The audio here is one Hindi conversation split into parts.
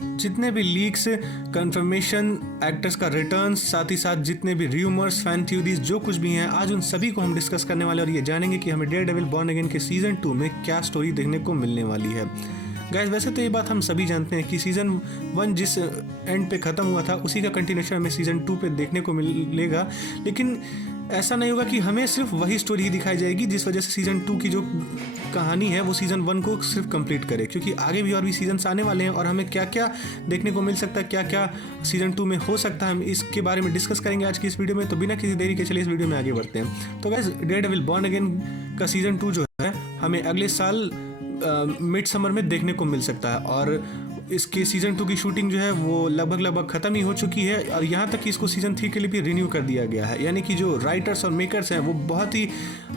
जितने भी लीक्स, कंफर्मेशन, एक्टर्स का रिटर्न, साथ ही साथ जितने भी रूमर्स, फैन थ्योरीज, जो कुछ भी हैं, आज उन सभी को हम डिस्कस करने वाले और ये जानेंगे कि हमें डेयरडेविल बॉर्न अगेन के सीजन 2 में क्या स्टोरी देखने को मिलने वाली है। गाइस, वैसे तो ये बात हम सभी जानते हैं कि सीजन 1 जिस एंड पे ख़त्म हुआ था उसी का कंटिन्यूशन हमें सीजन 2 पे देखने को मिलेगा, लेकिन ऐसा नहीं होगा कि हमें सिर्फ वही स्टोरी ही दिखाई जाएगी जिस वजह से सीजन 2 की जो कहानी है वो सीजन 1 को सिर्फ कंप्लीट करे, क्योंकि आगे भी और भी सीजन्स आने वाले हैं और हमें क्या क्या देखने को मिल सकता है, क्या क्या सीजन 2 में हो सकता है, हम इसके बारे में डिस्कस करेंगे आज की इस वीडियो में। तो बिना किसी देरी के चलिए इस वीडियो में आगे बढ़ते हैं। तो गाइस, डेयरडेविल बॉर्न अगेन का सीजन 2 जो है हमें अगले साल मिड समर में देखने को मिल सकता है और इसके सीजन 2 की शूटिंग जो है वो लगभग ख़त्म ही हो चुकी है और यहाँ तक कि इसको सीजन 3 के लिए भी रिन्यू कर दिया गया है। यानी कि जो राइटर्स और मेकर्स हैं वो बहुत ही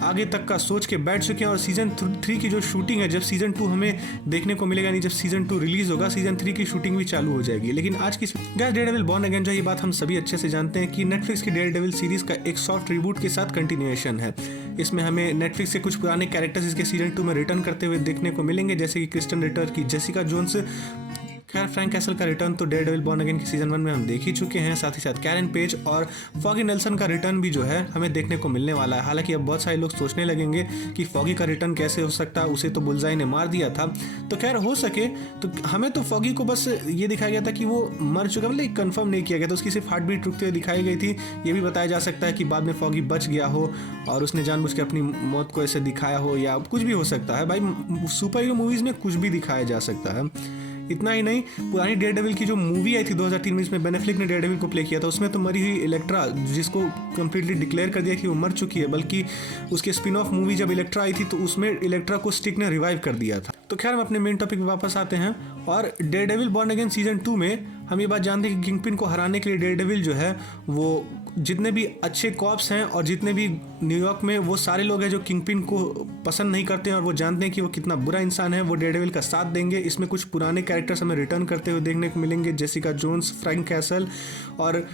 आगे तक का सोच के बैठ चुके हैं और सीजन 3 की जो शूटिंग है, जब सीजन 2 हमें देखने को मिलेगा, यानी जब सीजन 2 रिलीज होगा, सीजन 3 की शूटिंग भी चालू हो जाएगी। लेकिन आज की डेयरडेविल बॉर्न अगेन जो ये बात हम सभी अच्छे से जानते हैं कि नेटफ्लिक्स की डेयरडेविल सीरीज का एक सॉफ्ट रिबूट के साथ कंटिन्यूएशन है। इसमें हमें नेटफ्लिक्स से कुछ पुराने कैरेक्टर्स इसके सीजन 2 में रिटर्न करते हुए देखने को मिलेंगे, जैसे कि क्रिस्टन रिटर की जेसिका जोन्स। खैर, फ्रैंक कैसल का रिटर्न तो डेयरडेविल बॉर्न अगेन के सीजन 1 में हम देख ही चुके हैं, साथ ही साथ कैरन पेज और फॉगी नेल्सन का रिटर्न भी जो है हमें देखने को मिलने वाला है। हालांकि अब बहुत सारे लोग सोचने लगेंगे कि फॉगी का रिटर्न कैसे हो सकता है, उसे तो बुलजाई ने मार दिया था। तो खैर, हो सके तो हमें तो फॉगी को बस ये दिखाया गया था कि वो मर चुका, मतलब कंफर्म नहीं किया गया, तो उसकी सिर्फ हार्ट बीट रुकते हुए दिखाई गई थी। ये भी बताया जा सकता है कि बाद में फॉगी बच गया हो और उसने जानबूझ के अपनी मौत को ऐसे दिखाया हो, या कुछ भी हो सकता है। भाई, सुपर हीरो मूवीज में कुछ भी दिखाया जा सकता है। इतना ही नहीं, पुरानी डेयरडेविल की जो मूवी आई थी 2003 में, इसमें बेन एफ्लेक ने डेयरडेविल को प्ले किया था, उसमें तो मरी हुई इलेक्ट्रा, जिसको कंप्लीटली डिक्लेयर कर दिया कि वो मर चुकी है, बल्कि उसके स्पिन ऑफ मूवी जब इलेक्ट्रा आई थी तो उसमें इलेक्ट्रा को स्टिक ने रिवाइव कर दिया था। तो खैर, हम अपने मेन टॉपिक पे वापस आते हैं और डेयरडेविल बॉर्न अगेन सीजन 2 में हम ये बात जानते हैं कि किंगपिन को हराने के लिए डेयरडेविल जो है वो जितने भी अच्छे कॉप्स हैं और जितने भी न्यूयॉर्क में वो सारे लोग हैं जो किंगपिन को पसंद नहीं करते हैं और वो जानते हैं कि वो कितना बुरा इंसान है, वो डेयरडेविल का साथ देंगे। इसमें कुछ पुराने कैरेक्टर्स हमें रिटर्न करते हुए देखने को मिलेंगे, जेसिका जोन्स, फ्रैंक कैसल, और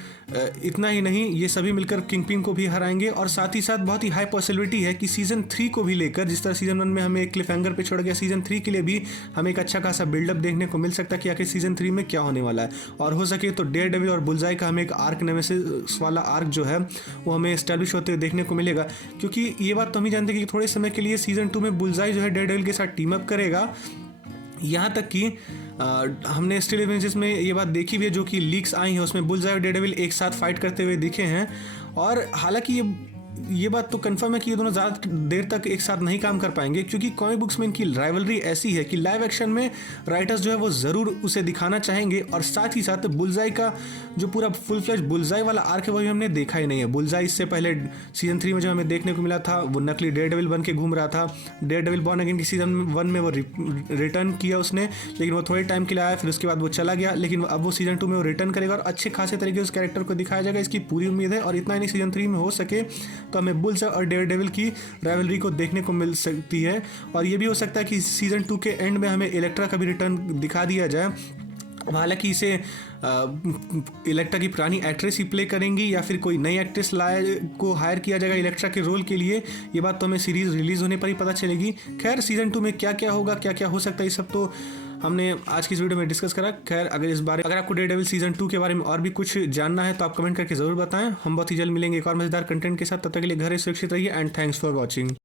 इतना ही नहीं, ये सभी मिलकर किंगपिन को भी हराएंगे। और साथ ही साथ बहुत ही हाई पॉसिबिलिटी है कि सीजन 3 को भी लेकर, जिस तरह सीजन 1 में हमें एक क्लिफ हैंगर पे छोड़ गया, सीजन 3 के लिए भी हमें एक अच्छा खासा बिल्डअप देखने को मिल सकता है कि आखिर सीजन 3 में क्या होने वाला है। और हो सके तो डेयरडेविल और बुलजाई का हमें एक आर्क नेमेसिस वाला आर्क जो है वो हमें एस्टैब्लिश होते हुए देखने को मिलेगा, क्योंकि ये बात तो हम ही जानते हैं कि थोड़े समय के लिए सीजन 2 में बुलजाई जो है डेयरडेविल के साथ टीम अप करेगा। यहाँ तक कि हमने स्टिल इमेजेस में ये बात देखी भी है, जो कि लीक्स आई हैं, उसमें बुलजाई और डेयरडेविल एक साथ फाइट करते हुए दिखे हैं। और हालांकि ये बात तो कंफर्म है कि ये दोनों ज़्यादा देर तक एक साथ नहीं काम कर पाएंगे, क्योंकि कॉमिक बुक्स में इनकी राइवलरी ऐसी है कि लाइव एक्शन में राइटर्स जो है वो ज़रूर उसे दिखाना चाहेंगे। और साथ ही साथ बुलजाई का जो पूरा फुल फ्लैश बुलजाई वाला आर्क है वो भी हमने देखा ही नहीं है। बुलजाई इससे पहले सीजन 3 में जो हमें देखने को मिला था वो नकली डेयरडेविल बन के घूम रहा था। डेयरडेविल बॉर्न अगेन की सीजन 1 में वो रिटर्न किया उसने, लेकिन वो थोड़े टाइम के लिए आया, फिर उसके बाद वो चला गया। लेकिन अब वो सीजन 2 में वो रिटर्न करेगा और अच्छे खासे तरीके से उस कैरेक्टर को दिखाया जाएगा, इसकी पूरी उम्मीद है। और इतना ही नहीं, सीजन 3 में हो सके तो हमें बुल्स और डेयरडेविल की राइवलरी को देखने को मिल सकती है। और ये भी हो सकता है कि सीजन 2 के एंड में हमें इलेक्ट्रा का भी रिटर्न दिखा दिया जाए। हालांकि इसे इलेक्ट्रा की पुरानी एक्ट्रेस ही प्ले करेंगी या फिर कोई नई एक्ट्रेस को हायर किया जाएगा इलेक्ट्रा के रोल के लिए, ये बात तो हमें सीरीज रिलीज होने पर ही पता चलेगी। खैर, सीजन 2 में क्या क्या होगा, क्या क्या हो सकता है, ये सब तो हमने आज की इस वीडियो में डिस्कस करा। खैर, अगर आपको डेयरडेविल सीजन 2 के बारे में और भी कुछ जानना है तो आप कमेंट करके जरूर बताएं। हम बहुत ही जल्द मिलेंगे एक और मजेदार कंटेंट के साथ। तब तक के लिए घर सुरक्षित रहिए एंड थैंक्स फॉर वॉचिंग।